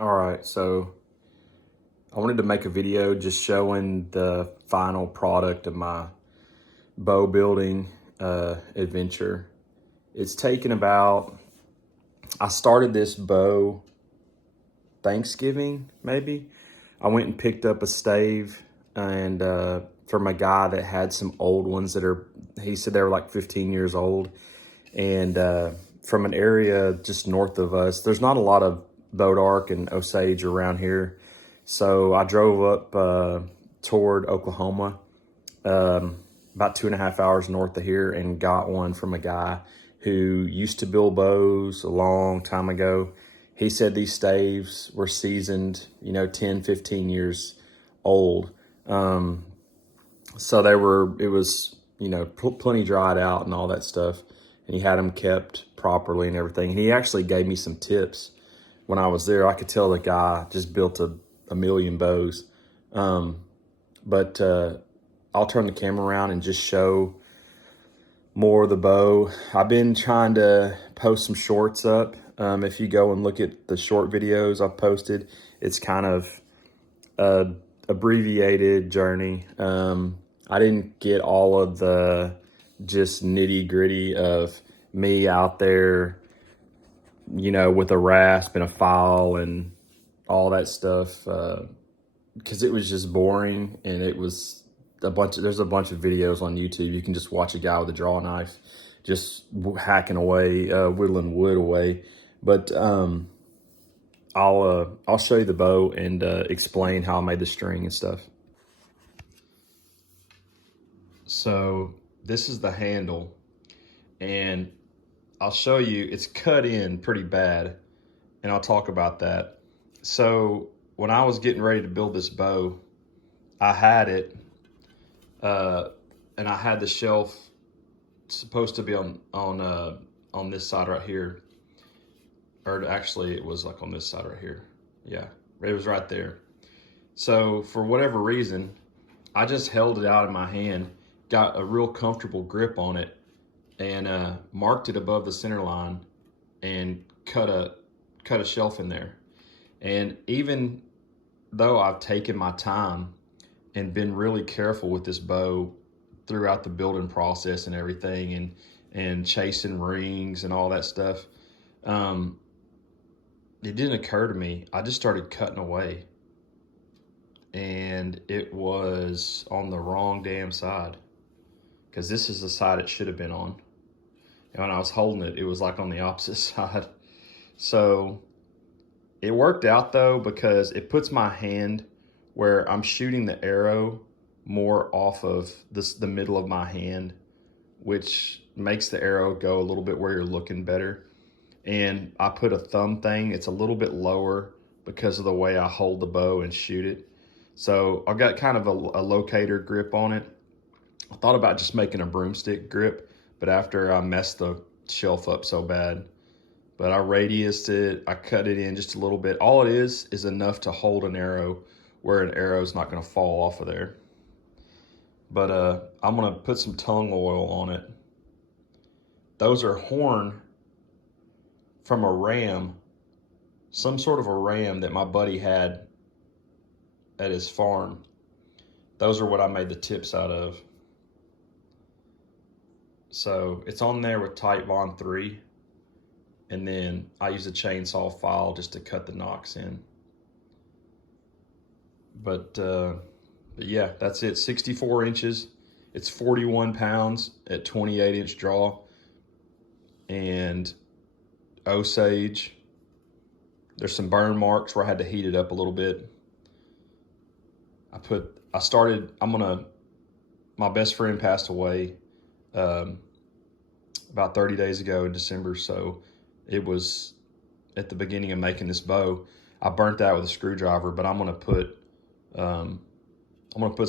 All right, so I wanted to make a video just showing the final product of my bow building adventure. It's taken about, I started this bow Thanksgiving, maybe. I went and picked up a stave and from a guy that had some old ones he said they were like 15 years old. And from an area just north of us, there's not a lot of boat arc and Osage around here. So I drove up toward Oklahoma, about 2.5 hours north of here, and got one from a guy who used to build bows a long time ago. He said these staves were seasoned, 10, 15 years old. So it was, plenty dried out and all that stuff. And he had them kept properly and everything. And he actually gave me some tips when I was there. I could tell the guy just built a million bows. But I'll turn the camera around and just show more of the bow. I've been trying to post some shorts up. If you go and look at the short videos I've posted, it's kind of a abbreviated journey. I didn't get all of the just nitty gritty of me out there, with a rasp and a file and all that stuff, because it was just boring. And it was there's a bunch of videos on YouTube. You can just watch a guy with a draw knife just hacking away, whittling wood away. But I'll show you the bow and explain how I made the string and stuff. So this is the handle, and I'll show you, it's cut in pretty bad, and I'll talk about that. So when I was getting ready to build this bow, I had it, and I had the shelf supposed to be on this side right here. Or actually it was like on this side right here. Yeah, it was right there. So for whatever reason, I just held it out in my hand, got a real comfortable grip on it, and marked it above the center line and cut a shelf in there. And even though I've taken my time and been really careful with this bow throughout the building process and everything, and chasing rings and all that stuff, it didn't occur to me. I just started cutting away, and it was on the wrong damn side, because this is the side it should have been on. And when I was holding it, it was like on the opposite side. So it worked out though, because it puts my hand where I'm shooting the arrow more off of the middle of my hand, which makes the arrow go a little bit where you're looking better. And I put a thumb thing, it's a little bit lower because of the way I hold the bow and shoot it. So I got kind of a locator grip on it. I thought about just making a broomstick grip, but after I messed the shelf up so bad. But I radiused it, I cut it in just a little bit. All it is enough to hold an arrow where an arrow is not gonna fall off of there. But I'm gonna put some tung oil on it. Those are horn from a ram, some sort of a ram that my buddy had at his farm. Those are what I made the tips out of. So it's on there with Titebond 3, and then I use a chainsaw file just to cut the nocks in. But yeah, that's it. 64 inches. It's 41 pounds at 28-inch draw. And Osage. There's some burn marks where I had to heat it up a little bit. My best friend passed away about 30 days ago in December. So it was at the beginning of making this bow. I burnt that with a screwdriver, but I'm gonna put some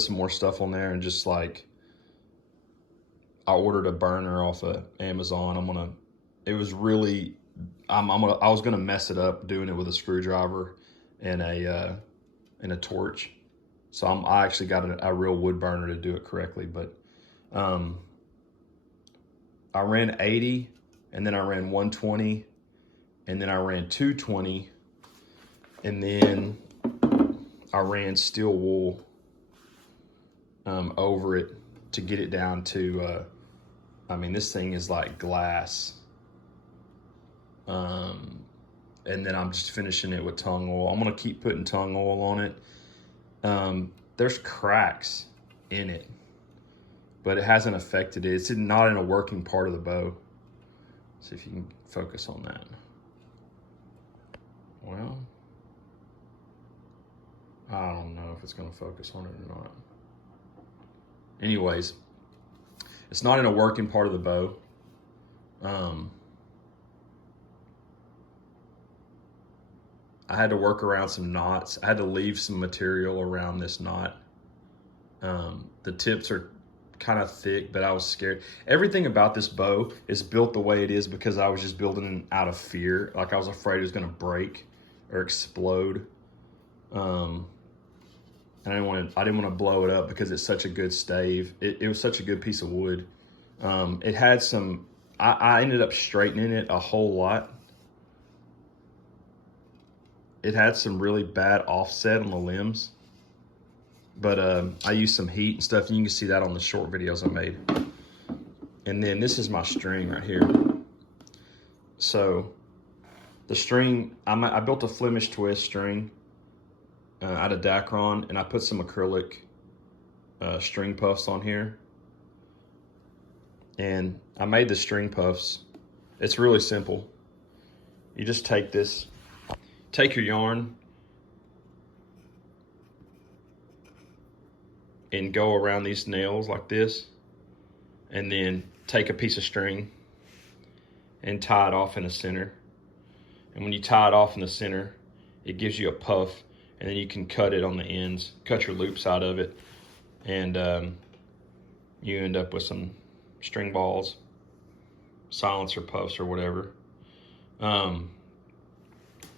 more stuff on there, and just like, I ordered a burner off of Amazon. I was gonna mess it up doing it with a screwdriver and a torch. So I actually got a real wood burner to do it correctly. But I ran 80, and then I ran 120, and then I ran 220 And then I ran steel wool over it to get it down to, I mean, this thing is like glass. And then I'm just finishing it with tung oil. I'm gonna keep putting tung oil on it. There's cracks in it, but it hasn't affected it. It's not in a working part of the bow. See if you can focus on that. Well, I don't know if it's gonna focus on it or not. Anyways, it's not in a working part of the bow. I had to work around some knots. I had to leave some material around this knot. The tips are kind of thick, but I was scared. Everything about this bow is built the way it is because I was just building it out of fear. Like I was afraid it was gonna break or explode. And I didn't want to blow it up because it's such a good stave. It was such a good piece of wood. It had some, I ended up straightening it a whole lot. It had some really bad offset on the limbs, but I used some heat and stuff, and you can see that on the short videos I made. And then this is my string right here. So the string, I built a Flemish twist string out of Dacron, and I put some acrylic string puffs on here. And I made the string puffs. It's really simple. You just take your yarn and go around these nails like this, and then take a piece of string and tie it off in the center. And when you tie it off in the center, it gives you a puff, and then you can cut it on the ends, cut your loops out of it, and you end up with some string balls, silencer puffs or whatever.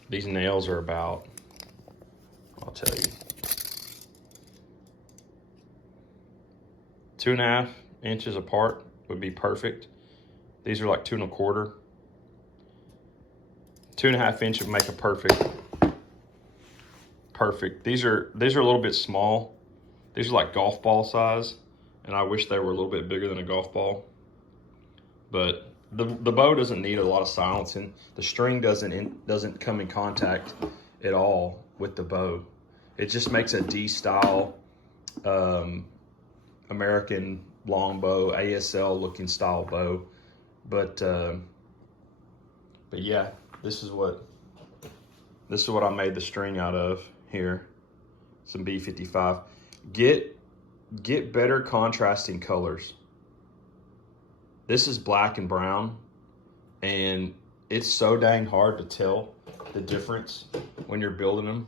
These nails are about, I'll tell you, 2.5 inches apart would be perfect. These are like 2 1/4. 2.5 inch would make a perfect. These are a little bit small. These are like golf ball size, and I wish they were a little bit bigger than a golf ball. But the bow doesn't need a lot of silencing. The string doesn't come in contact at all with the bow. It just makes a D style American longbow, ASL looking style bow. But yeah, this is what I made the string out of here. Some B55. Get better contrasting colors. This is black and brown, and it's so dang hard to tell the difference when you're building them.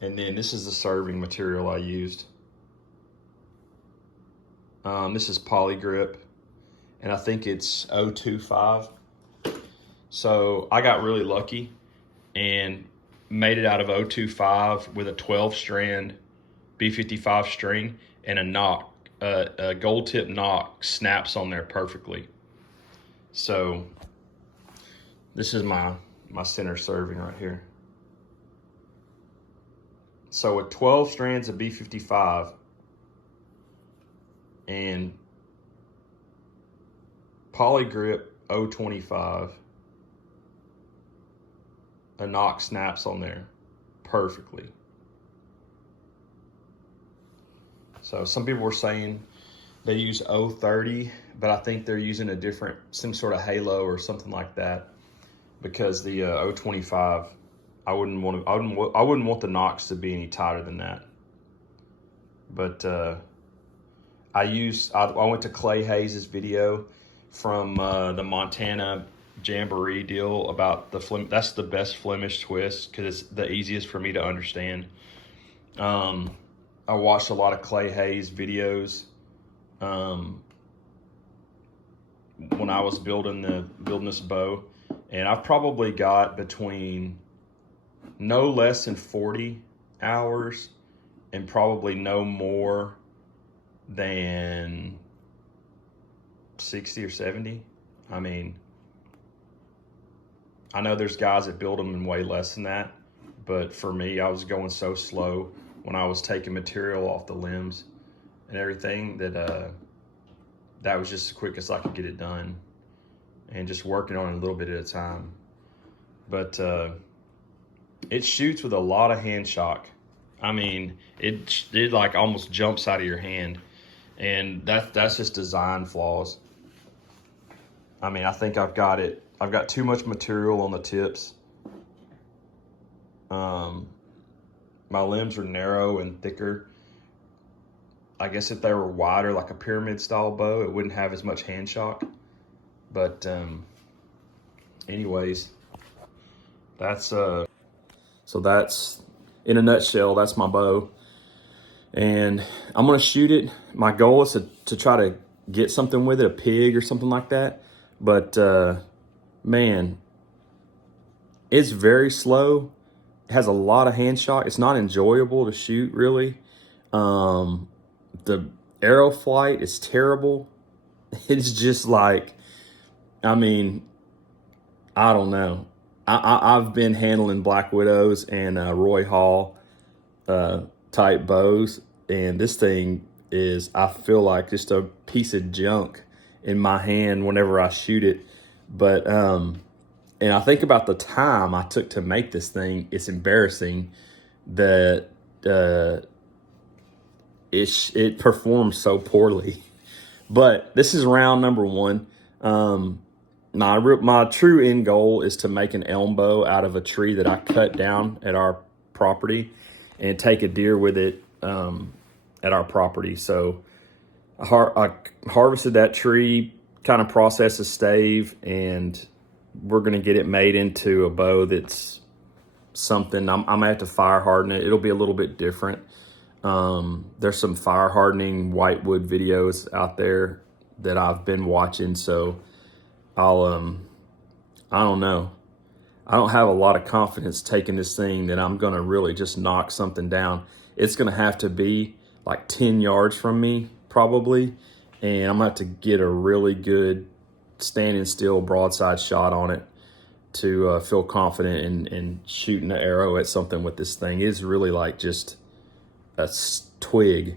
And then this is the serving material I used. This is Polygrip, and I think it's 025. So I got really lucky and made it out of 025 with a 12 strand B55 string and a knock. A gold tip knock snaps on there perfectly. So this is my center serving right here. So with 12 strands of B55 and Polygrip 025, a knock snaps on there perfectly. So some people were saying they use 030, but I think they're using some sort of halo or something like that, because the 025, I wouldn't want the nocks to be any tighter than that. But I went to Clay Hayes' video from the Montana Jamboree deal about that's the best Flemish twist because it's the easiest for me to understand. I watched a lot of Clay Hayes videos when I was building this bow, and I've probably got between no less than 40 hours and probably no more than 60 or 70. I mean, I know there's guys that build them in way less than that, But for me, I was going so slow when I was taking material off the limbs and everything that was just the quickest I could get it done, and just working on it a little bit at a time. But it shoots with a lot of hand shock. I mean, it like almost jumps out of your hand, and that's just design flaws. I mean, I think I've got too much material on the tips. My limbs are narrow and thicker. I guess if they were wider, like a pyramid style bow, it wouldn't have as much hand shock. But anyways, that's so that's, in a nutshell, that's my bow. And I'm gonna shoot it. My goal is to try to get something with it, a pig or something like that. But man, it's very slow. It has a lot of hand shock. It's not enjoyable to shoot, really. The arrow flight is terrible. It's just like, I mean, I don't know. I've been handling Black Widows and Roy Hall type bows, and this thing is, I feel like just a piece of junk in my hand whenever I shoot it. But and I think about the time I took to make this thing. It's embarrassing that it performs so poorly. But this is round number one. My true end goal is to make an elm bow out of a tree that I cut down at our property, and take a deer with it at our property. So I harvested that tree, kind of processed the stave, and we're going to get it made into a bow that's something. I'm going to have to fire harden it. It'll be a little bit different. There's some fire hardening whitewood videos out there that I've been watching, so I'll I don't know. I don't have a lot of confidence taking this thing that I'm gonna really just knock something down. It's gonna have to be like 10 yards from me probably, and I'm gonna have to get a really good standing still broadside shot on it to feel confident in shooting an arrow at something with this thing. It's really like just a twig.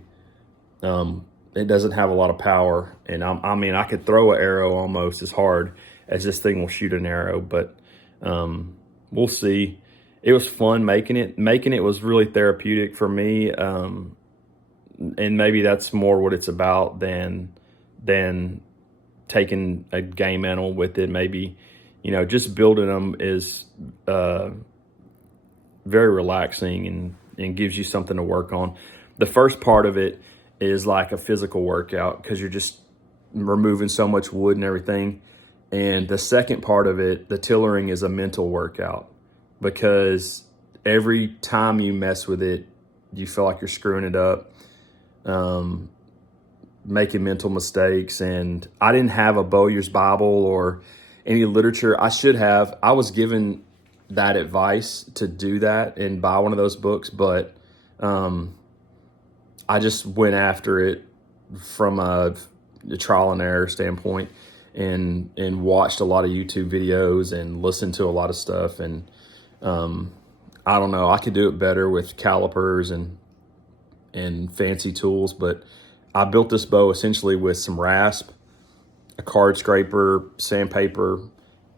It doesn't have a lot of power, and I mean, I could throw an arrow almost as hard as this thing will shoot an arrow, but we'll see. It was fun making it. Making it was really therapeutic for me, and maybe that's more what it's about than taking a game animal with it. Maybe, just building them is very relaxing and gives you something to work on. The first part of it is like a physical workout because you're just removing so much wood and everything. And the second part of it, the tillering, is a mental workout because every time you mess with it, you feel like you're screwing it up, making mental mistakes. And I didn't have a Bowyer's Bible or any literature. I should have. I was given that advice to do that and buy one of those books, but I just went after it from a trial and error standpoint, and watched a lot of YouTube videos and listened to a lot of stuff. And I don't know, I could do it better with calipers and fancy tools, but I built this bow essentially with some rasp, a card scraper, sandpaper,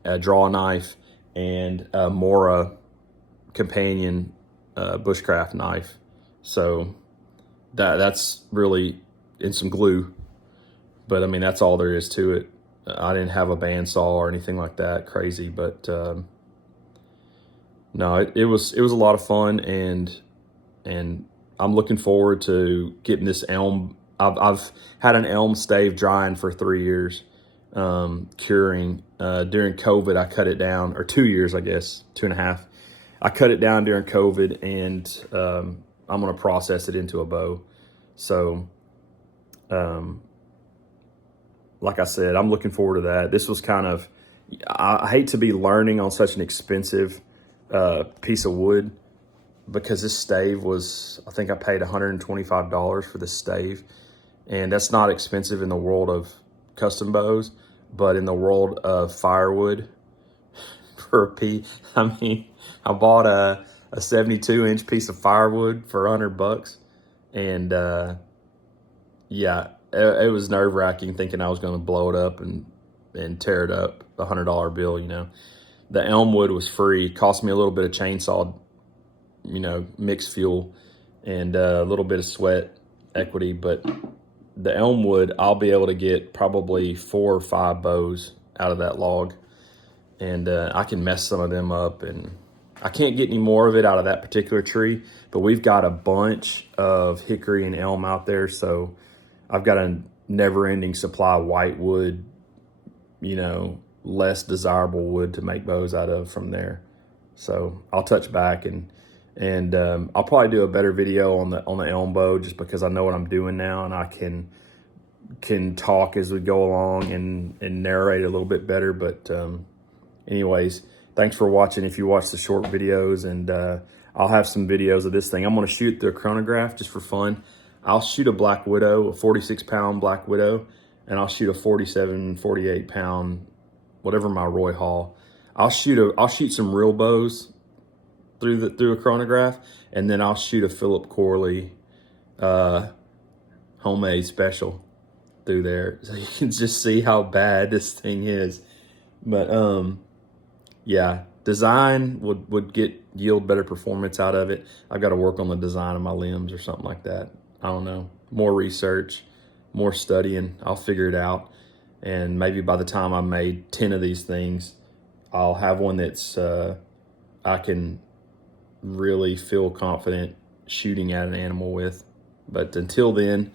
a draw knife, and a Mora companion bushcraft knife. So that's really, in some glue, but I mean, that's all there is to it. I didn't have a bandsaw or anything like that crazy, but no, it was a lot of fun, and I'm looking forward to getting this elm. I've had an elm stave drying for 3 years, curing. During COVID, I cut it down, or 2 years, I guess, 2.5. I cut it down during COVID, and I'm going to process it into a bow. So, like I said, I'm looking forward to that. This was kind of, I hate to be learning on such an expensive piece of wood, because this stave was, I think I paid $125 for this stave. And that's not expensive in the world of custom bows, but in the world of firewood, I mean, I bought a 72-inch piece of firewood for $100. And yeah, it was nerve-wracking thinking I was going to blow it up and tear it up, a $100 bill, you know. The elm wood was free. It cost me a little bit of chainsaw, you know, mixed fuel and a little bit of sweat equity. But the elm wood, I'll be able to get probably 4 or 5 bows out of that log. And I can mess some of them up. And I can't get any more of it out of that particular tree. But we've got a bunch of hickory and elm out there. So I've got a never-ending supply of white wood, you know, less desirable wood to make bows out of from there. So I'll touch back and I'll probably do a better video on the elm bow, just because I know what I'm doing now, and I can talk as we go along and narrate a little bit better. But anyways, thanks for watching. If you watch the short videos, and I'll have some videos of this thing. I'm going to shoot the chronograph just for fun. I'll shoot a Black Widow, a 46-pound Black Widow, and I'll shoot a 47, 48-pound, whatever my Roy Hall. I'll shoot some real bows through a chronograph, and then I'll shoot a Philip Corley homemade special through there, so you can just see how bad this thing is. But yeah, design would yield better performance out of it. I've got to work on the design of my limbs or something like that. I don't know. More research, more studying. I'll figure it out. And maybe by the time I made 10 of these things, I'll have one that's I can really feel confident shooting at an animal with. But until then,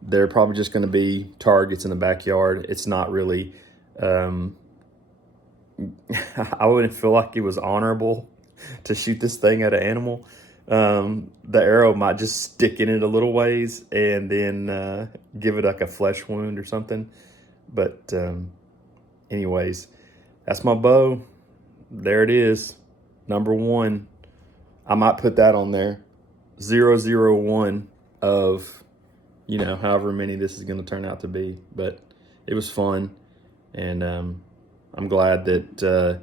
they're probably just going to be targets in the backyard. It's not really, I wouldn't feel like it was honorable to shoot this thing at an animal. The arrow might just stick in it a little ways and then give it like a flesh wound or something. But anyways, that's my bow. There it is, number 1. I might put that on there, 001 of, you know, however many this is going to turn out to be. But it was fun, and I'm glad that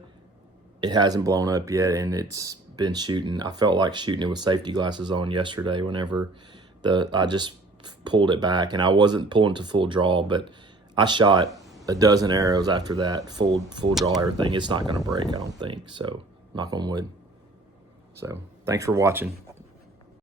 it hasn't blown up yet, and it's been shooting. I felt like shooting it with safety glasses on yesterday whenever I just pulled it back, and I wasn't pulling to full draw, but I shot a dozen arrows after that, full draw everything. It's not going to break, I don't think. So knock on wood. So thanks for watching.